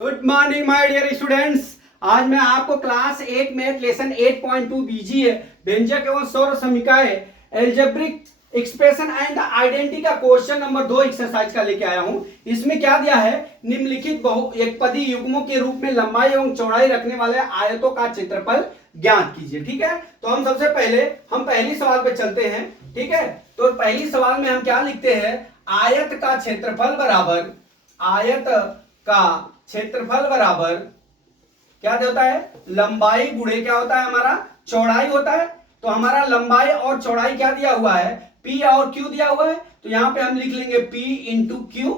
Good morning my dear students. आज मैं आपको क्लास 8 मैथ लेसन 8.2 बीजीए व्यंजक एवं सौर समीकरण एल्जेब्रिक एक्सप्रेशन एंड आइडेंटिटी का क्वेश्चन नंबर 2 एक्सरसाइज का लेके आया हूं। इसमें क्या दिया है, निम्नलिखित बहु एकपदी युग्मों के रूप में लंबाई एवं चौड़ाई रखने वाले आयतों का क्षेत्रफल ज्ञात कीजिए। ठीक है, तो हम सबसे पहले पहली सवाल पे चलते हैं। ठीक है, तो पहली सवाल में हम क्या लिखते हैं, आयत का क्षेत्रफल बराबर क्या होता है, लंबाई गुणे क्या होता है, हमारा चौड़ाई होता है। तो हमारा लंबाई और चौड़ाई क्या दिया हुआ है, P और Q दिया हुआ है। तो यहां पे हम लिख लेंगे P इंटू Q।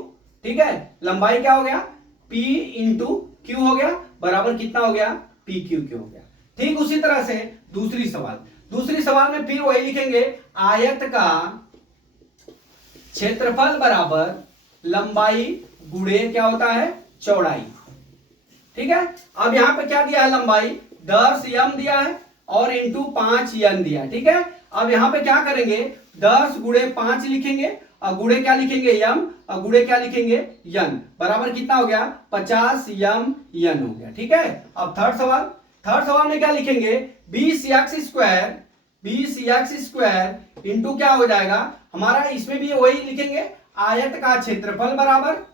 ठीक है, लंबाई क्या हो गया, P इंटू Q हो गया, बराबर कितना हो गया, PQ हो गया। ठीक उसी तरह से दूसरी सवाल में फिर वही लिखेंगे, आयत का क्षेत्रफल बराबर लंबाई गुणे क्या होता है, चौड़ाई। ठीक है, अब यहां पे क्या दिया है, लंबाई 10 m दिया है और इंटू 5 n दिया है। ठीक है, अब यहां पे क्या करेंगे, 10 गुणे 5 लिखेंगे और गुणे क्या लिखेंगे, m और गुणे क्या लिखेंगे, n, बराबर कितना हो गया, 50 m n हो गया। ठीक है, अब थर्ड सवाल में क्या लिखेंगे, 20x स्क्वायर इंटू क्या हो जाएगा हमारा, इसमें भी वही लिखेंगे, आयत का क्षेत्रफल बराबर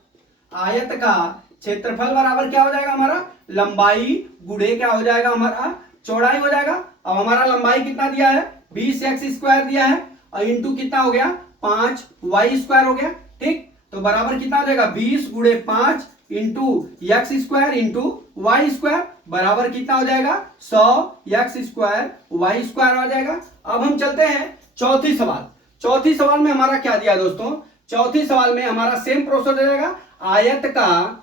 क्या हो जाएगा हमारा, लंबाई गुणे क्या हो जाएगा, हमारा चौड़ाई हो जाएगा। अब हमारा लंबाई कितना दिया है, 20x स्क्वायर दिया है और इंटू कितना हो गया, 5y स्क्वायर हो गया। ठीक, तो बराबर कितना हो जाएगा, 20 गुणे 5 into x square into y square, बराबर कितना हो जाएगा, 100x स्क्वायर वाई स्क्वायर हो जाएगा। अब हम चलते हैं चौथी सवाल में हमारा क्या दिया दोस्तों, चौथी सवाल में हमारा सेम प्रोसेस हो जाएगा, आयत का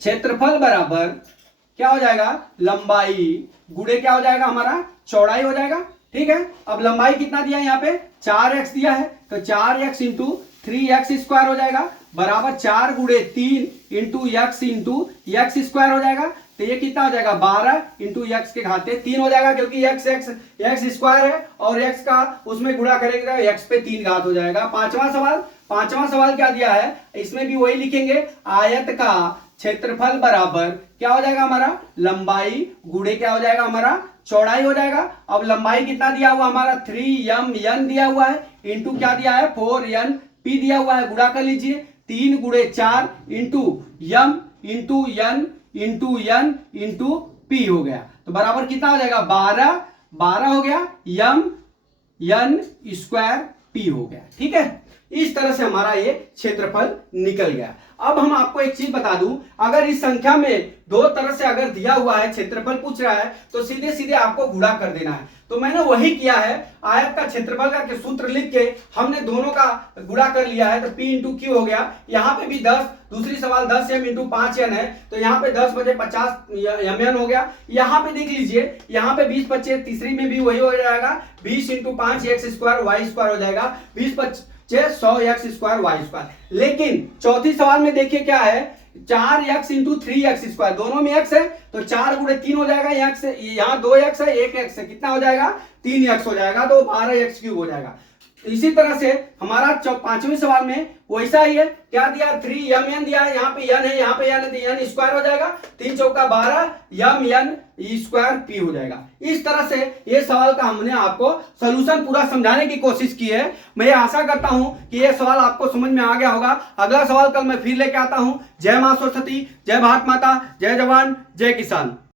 क्षेत्रफल बराबर क्या हो जाएगा, लंबाई गुणे क्या हो जाएगा, हमारा चौड़ाई हो जाएगा। ठीक है, अब लंबाई कितना दिया है, यहाँ पे 4x दिया है, तो 4x इंटू 3x स्क्वायर हो जाएगा, बराबर 4 गुणे 3 इंटू एक्स स्क्वायर हो जाएगा। तो ये कितना हो जाएगा, 12 इंटू एक्स के घाते 3 हो जाएगा, क्योंकि एक्स स्क्वायर है और एक्स का उसमें गुणा करेंगे तो एक्स पे 3 घात हो जाएगा। पांचवा सवाल क्या दिया है, इसमें भी वही लिखेंगे, आयत का क्षेत्रफल बराबर क्या हो जाएगा, हमारा लंबाई गुणे क्या हो जाएगा, हमारा चौड़ाई हो जाएगा। अब लंबाई कितना दिया हुआ हमारा, 3m दिया हुआ है, इंटू क्या दिया है, 4np दिया हुआ है, गुणा कर लीजिए, 3 गुणे 4 into m into n into n into p हो गया, तो बराबर कितना हो जाएगा, 12 हो गया, m n स्क्वायर p हो गया। ठीक है, इस तरह से हमारा ये क्षेत्रफल निकल गया। अब हम आपको एक चीज बता दूं, अगर इस संख्या में दो तरह से अगर दिया हुआ है, क्षेत्रफल पूछ रहा है, तो सीधे सीधे आपको गुणा कर देना है। तो मैंने वही किया है, आयत का क्षेत्रफल का सूत्र लिख के हमने दोनों का गुणा कर लिया है, तो P इंटू Q हो गया। यहाँ पे भी 10, दूसरी सवाल 10m इंटू 5n है, तो यहाँ पे 10 बजे 50 mn हो गया। यहाँ पे देख लीजिए, यहाँ पे 20 बच्चे, तीसरी में भी वही हो जाएगा, 20 into 5 x square y square हो जाएगा, 20 बच्चे 100x स्क्वायर वाई स्क्वायर। लेकिन चौथी सवाल में देखिए क्या है, 4x इंटू 3x स्क्वायर, दोनों में x है, तो 4 गुणे 3 हो जाएगा, यहाँ 2x है, 1x है, कितना हो जाएगा, 3x हो जाएगा, तो 12x क्यूब हो जाएगा। इसी तरह से हमारा पांचवें सवाल में वैसा ही है, क्या दिया, 3mn दिया है, यहाँ पे n है, यहाँ पे n है, तो n स्क्वायर हो जाएगा, 3 चौका 12 mn स्क्वायर p हो जाएगा। इस तरह से ये सवाल का हमने आपको सॉल्यूशन पूरा समझाने की कोशिश की है। मैं ये आशा करता हूं कि ये सवाल आपको समझ में आ गया होगा। अगला सवाल कल मैं फिर लेके आता हूं। जय मां सरस्वती, जय भारत माता, जय जवान, जय किसान।